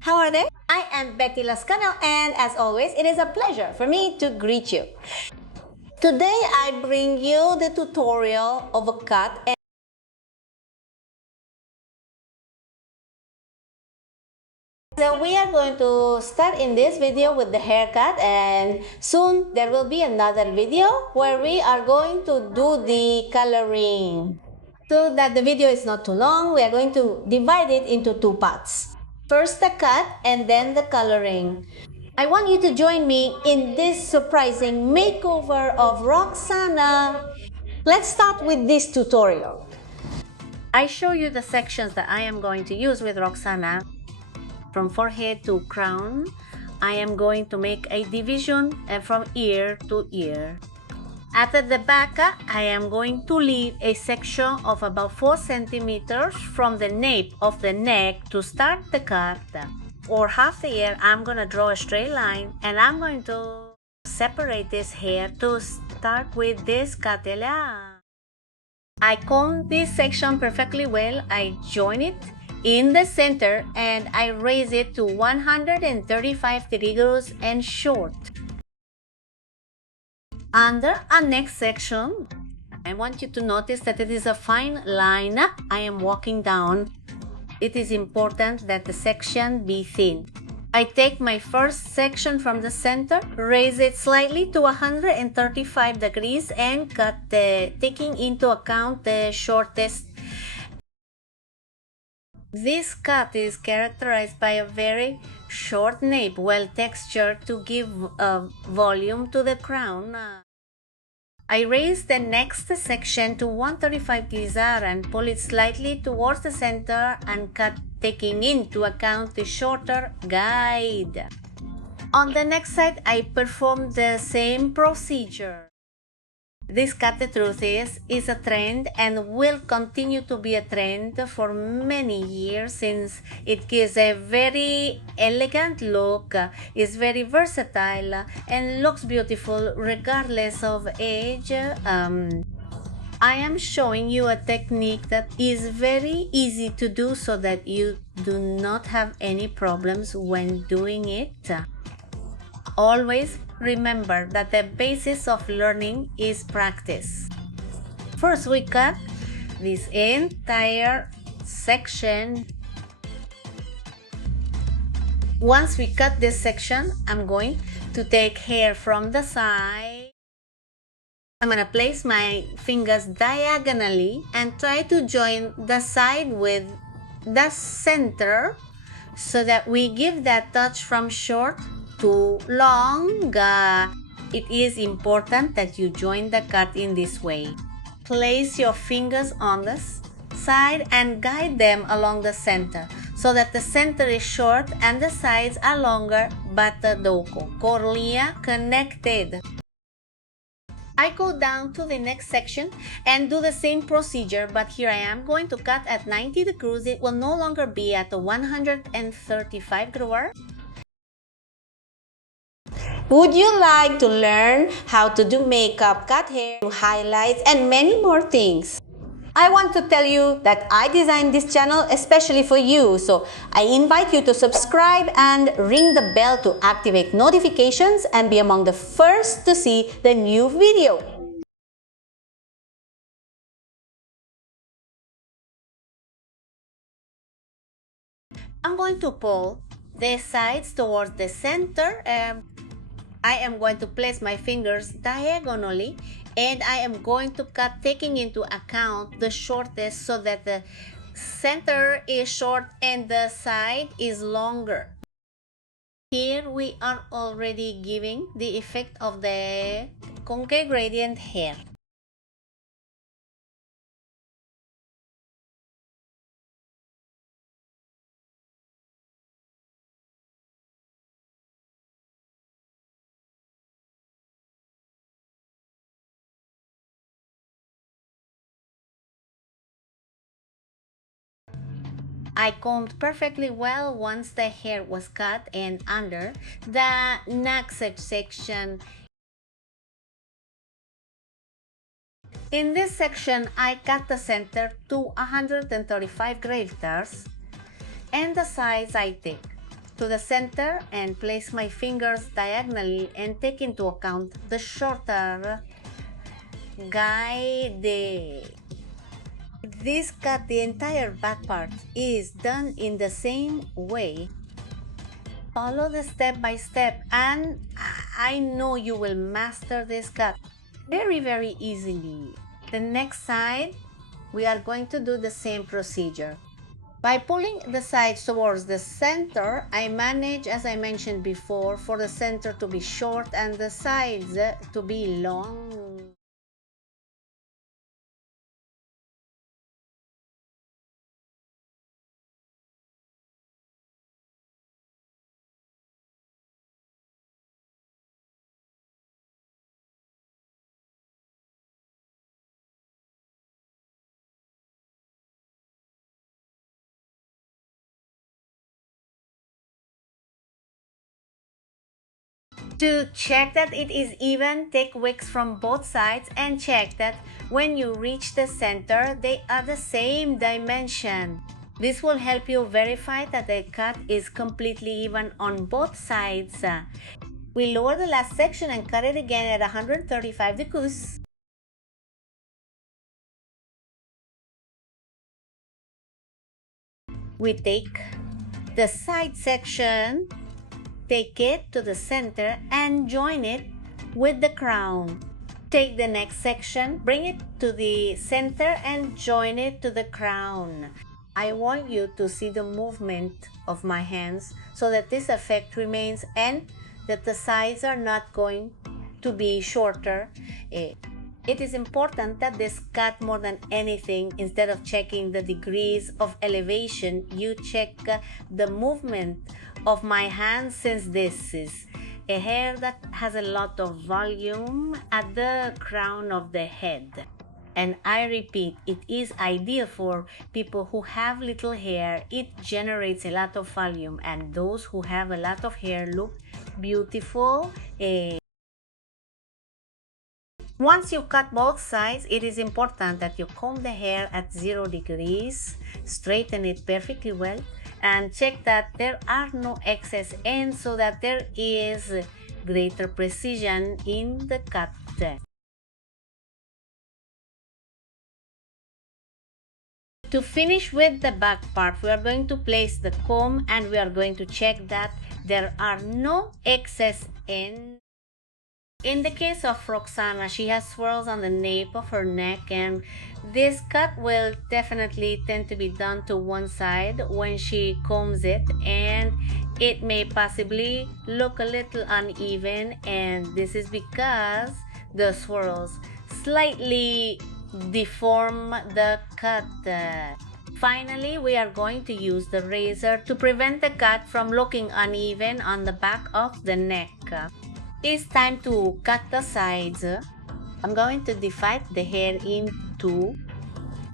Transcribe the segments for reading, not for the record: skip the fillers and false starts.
How are they? I am Betty Lascano, and as always, it is a pleasure for me to greet you. Today, I bring you the tutorial of a cut. So we are going to start in this video with the haircut, and soon there will be another video where we are going to do the coloring. So that the video is not too long, we are going to divide it into two parts. First the cut and then the coloring. I want you to join me in this surprising makeover of Roxana. Let's start with this tutorial. I show you the sections that I am going to use with Roxana. From forehead to crown, I am going to make a division from ear to ear. After the back, I am going to leave a section of about 4 centimeters from the nape of the neck to start the cut. Or half the ear, I'm going to draw a straight line, and I'm going to separate this hair to start with this catela. I comb this section perfectly well. I join it in the center and I raise it to 135 degrees and short. Under our next section, I want you to notice that it is a fine line I am walking down. It is important that the section be thin. I take my first section from the center, raise it slightly to 135 degrees and cut taking into account the shortest. This cut is characterized by a very short nape, well textured to give volume to the crown. I raise the next section to 135 degrees and pull it slightly towards the center and cut taking into account the shorter guide. On the next side, I perform the same procedure. This cut, the truth is a trend and will continue to be a trend for many years since it gives a very elegant look, is very versatile, and looks beautiful regardless of age. I am showing you a technique that is very easy to do so that you do not have any problems when doing it. Always remember that the basis of learning is practice. First, we cut this entire section. Once we cut this section, I'm going to take hair from the side. I'm going to place my fingers diagonally and try to join the side with the center so that we give that touch from short to long. It is important that you join the cut in this way. Place your fingers on the side and guide them along the center so that the center is short and the sides are longer but the cornea connected. I go down to the next section and do the same procedure, but here I am going to cut at 90 degrees. It will no longer be at the 135 degrees. Would you like to learn how to do makeup, cut hair, highlights, and many more things? I want to tell you that I designed this channel especially for you, so I invite you to subscribe and ring the bell to activate notifications and be among the first to see the new video. I'm going to pull the sides towards the center. I am going to place my fingers diagonally and I am going to cut taking into account the shortest so that the center is short and the side is longer. Here we are already giving the effect of the concave gradient hair. I combed perfectly well once the hair was cut, and under the next section. In this section, I cut the center to 135 graders and the sides I take. to the center and place my fingers diagonally and take into account the shorter guide. This cut, the entire back part is done in the same way. Follow the step by step, and I know you will master this cut very easily. The next side, we are going to do the same procedure. By pulling the sides towards the center, I manage, as I mentioned before, for the center to be short and the sides to be long. To check that it is even, take wicks from both sides and check that when you reach the center, they are the same dimension. This will help you verify that the cut is completely even on both sides. We lower the last section and cut it again at 135 degrees. We take the side section, take it to the center and join it with the crown. Take the next section, bring it to the center and join it to the crown. I want you to see the movement of my hands so that this effect remains and that the sides are not going to be shorter. It is important that this cut, more than anything, instead of checking the degrees of elevation, you check the movement of my hands, since this is a hair that has a lot of volume at the crown of the head. And I repeat, it is ideal for people who have little hair. It generates a lot of volume, and those who have a lot of hair look beautiful. Once you cut both sides, it is important that you comb the hair at 0 degrees, straighten it perfectly well, and check that there are no excess ends so that there is greater precision in the cut. To finish with the back part, we are going to place the comb and we are going to check that there are no excess ends. In the case of Roxana, she has swirls on the nape of her neck, and this cut will definitely tend to be done to one side when she combs it, and it may possibly look a little uneven, and this is because the swirls slightly deform the cut. Finally, we are going to use the razor to prevent the cut from looking uneven on the back of the neck. It's time to cut the sides. I'm going to divide the hair in two.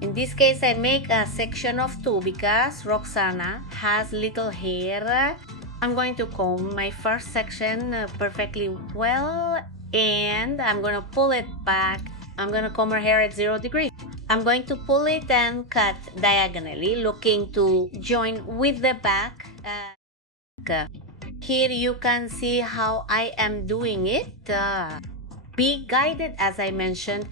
In this case, I make a section of 2 because Roxana has little hair. I'm going to comb my first section perfectly well, and I'm going to pull it back. I'm going to comb her hair at 0 degrees. I'm going to pull it and cut diagonally, looking to join with the back. Here you can see how I am doing it. Be guided, as I mentioned,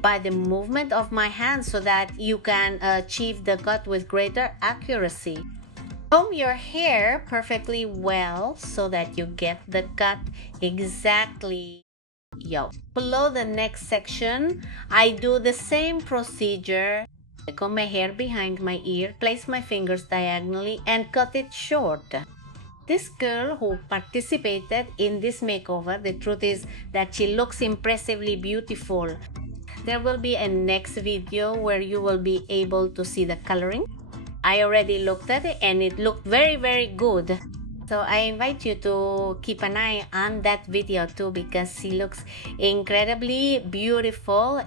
by the movement of my hands so that you can achieve the cut with greater accuracy. Comb your hair perfectly well so that you get the cut exactly. Below the next section, I do the same procedure. I comb my hair behind my ear, place my fingers diagonally, and cut it short. This girl who participated in this makeover, the truth is that she looks impressively beautiful. There will be a next video where you will be able to see the coloring. I already looked at it and it looked very good. So I invite you to keep an eye on that video too, because she looks incredibly beautiful.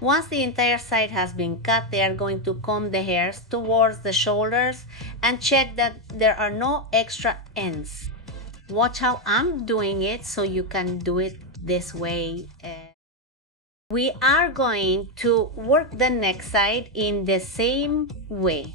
Once the entire side has been cut, they are going to comb the hairs towards the shoulders and check that there are no extra ends. Watch how I'm doing it so you can do it this way. We are going to work the next side in the same way.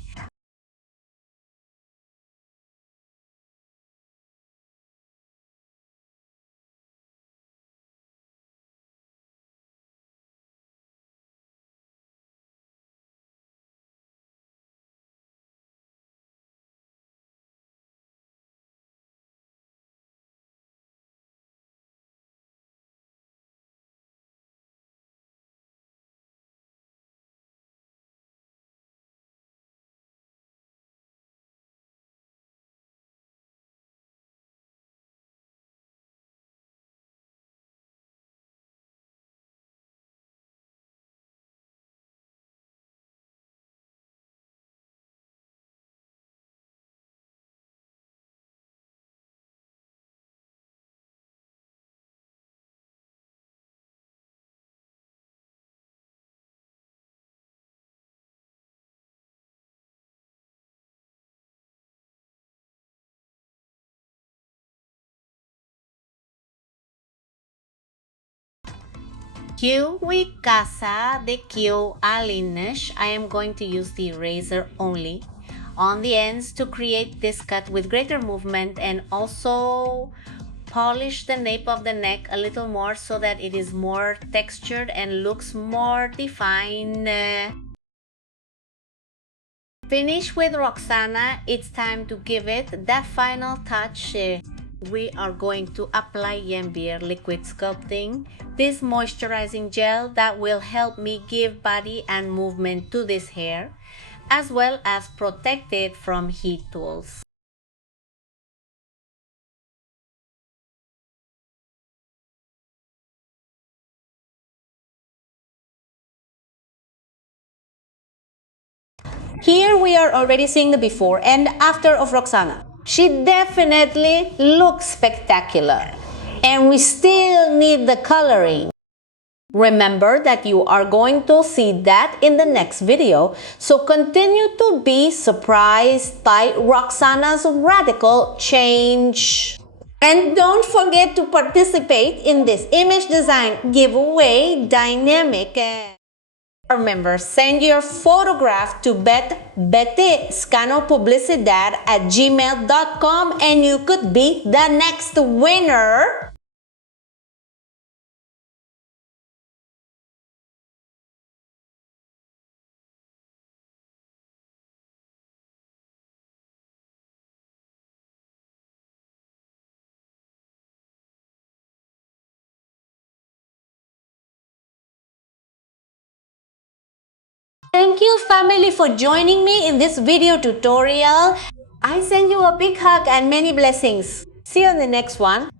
Kiwi casa de Kio Alinish. I am going to use the razor only on the ends to create this cut with greater movement and also polish the nape of the neck a little more so that it is more textured and looks more defined. Finish with Roxana. It's time to give it that final touch. We are going to apply Yambier liquid sculpting, this moisturizing gel that will help me give body and movement to this hair, as well as protect it from heat tools. Here we are already seeing the before and after of Roxana. She definitely looks spectacular. And we still need the coloring. Remember that you are going to see that in the next video, so continue to be surprised by Roxana's radical change. And don't forget to participate in this image design giveaway dynamic. Remember, send your photograph to betescanopublicidad@gmail.com and you could be the next winner. Thank you family for joining me in this video tutorial. I send you a big hug and many blessings. See you in the next one.